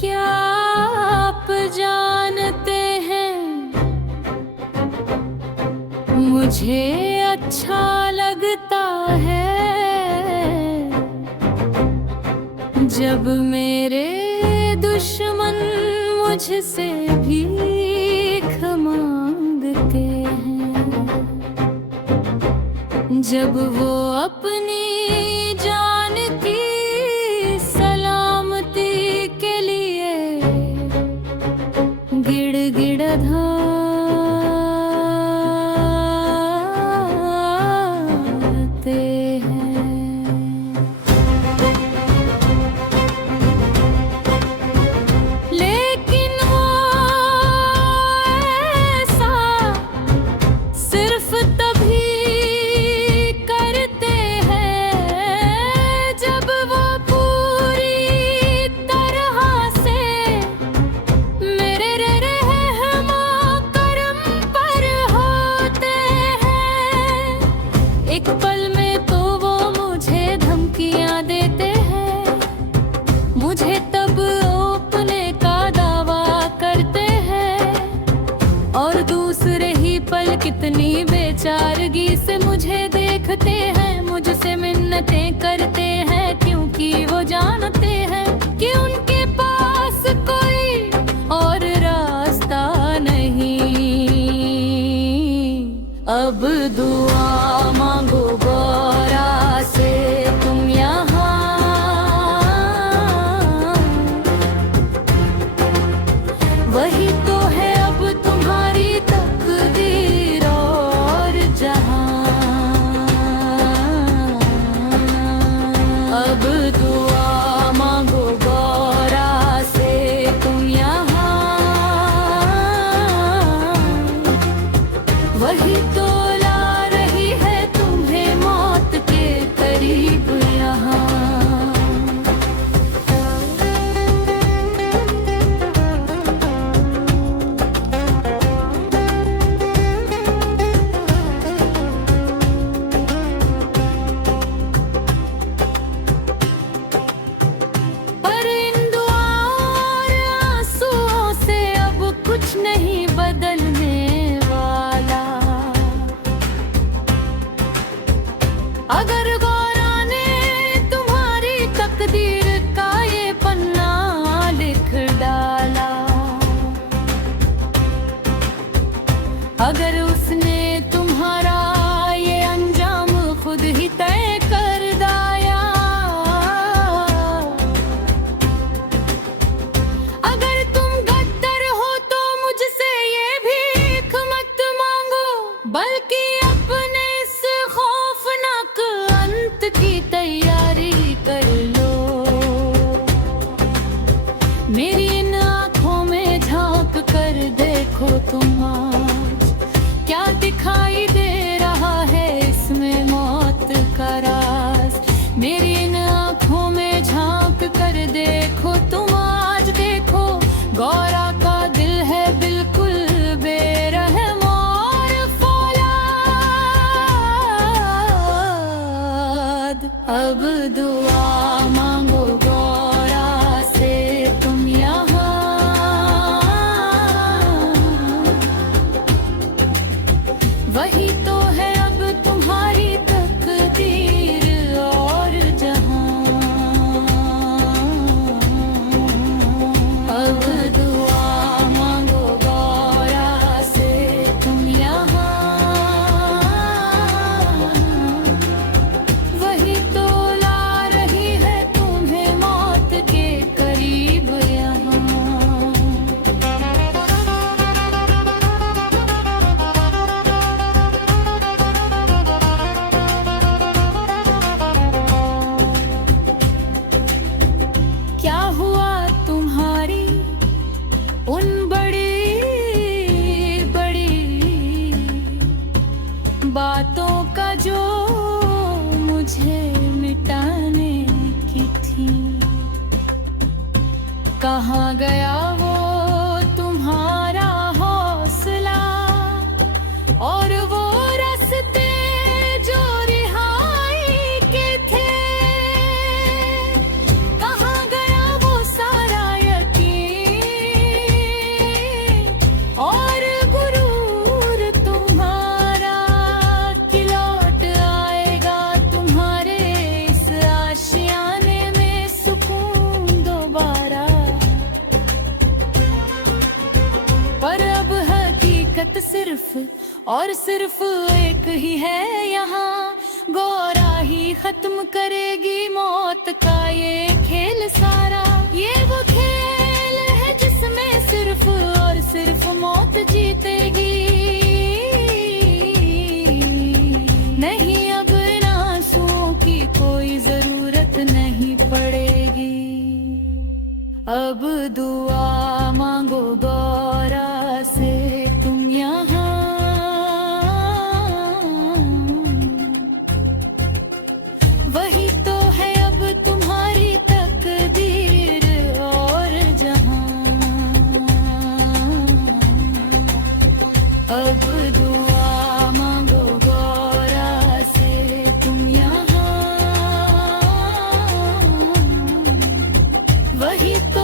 क्या आप जानते हैं मुझे अच्छा लगता है जब मेरे दुश्मन मुझसे भीख मांगते हैं, जब वो अपनी जान की सलामती के लिए गिड़गिड़ाते हैं। लेकिन वो ऐसा सिर्फ तभी करते हैं जब वो पूरी तरह से मेरे रहम करम पर होते हैं। एक पल में तो वो मुझे धमकियां देते हैं, मुझे तब अपने का दावा करते हैं, और दूसरे ही पल कितनी बेचारगी से मुझे देखते हैं, मुझसे मिन्नतें करते हैं, क्योंकि वो जानते हैं कि उनके पास कोई और रास्ता नहीं। अब दुआ मांगो गौरा से तुम यहाँ, वही तो है अब तुम्हारी तकदीर और जहां। अब दुआ मांगो गौरा से तुम यहाँ, वही तो ला रही है तुम्हें मौत के करीब यहाँ। पर इन दुआओं और आंसुओं से अब कुछ नहीं बदलने वाला। अगर गौरा ने तुम्हारी तकदीर का ये पन्ना लिख डाला, अगर उसने तुम्हारा ये अंजाम खुद ही तय कर दाया, अगर तुम गद्दार हो तो मुझसे ये भीख मत मांगो, बल्कि अपने इस खौफनाक अंत की तैयारी कर लो। मेरी इन आँखों में झांक कर देखो तुम आज, क्या दिखाई दे रहा है इसमें मौत का राज। मेरी इन आँखों में झांक कर देखो तुम आज, देखो गौरा का दिल है बिल्कुल बेरहम और फौलाद। अब दुआ मांगो गौरा से तुम यहाँ, वही तो है अब तुम्हारी तकदीर और जहां। अब दुआ मांगो गौरा से तुम यहाँ, वही तो ला रही है तुम्हें मौत के करीब यहाँ। क्या हुआ तुम्हारी उन बड़ी बड़ी बातों का जो मुझे मिटाने की थी? कहाँ गया वो तुम्हारा हौसला और वो रास्ते जो रिहाई और सिर्फ एक ही है यहाँ, गौरा ही खत्म करेगी मौत का ये खेल सारा। ये वो खेल है जिसमें सिर्फ और सिर्फ मौत जीतेगी। नहीं, अब इन आंसुओं की कोई जरूरत नहीं पड़ेगी। अब दुआ मांगो गौरा से तुम यहाँ, वही तो है अब तुम्हारी तकदीर और जहां। अब दुआ मांगो गौरा से तुम यहाँ, वही तो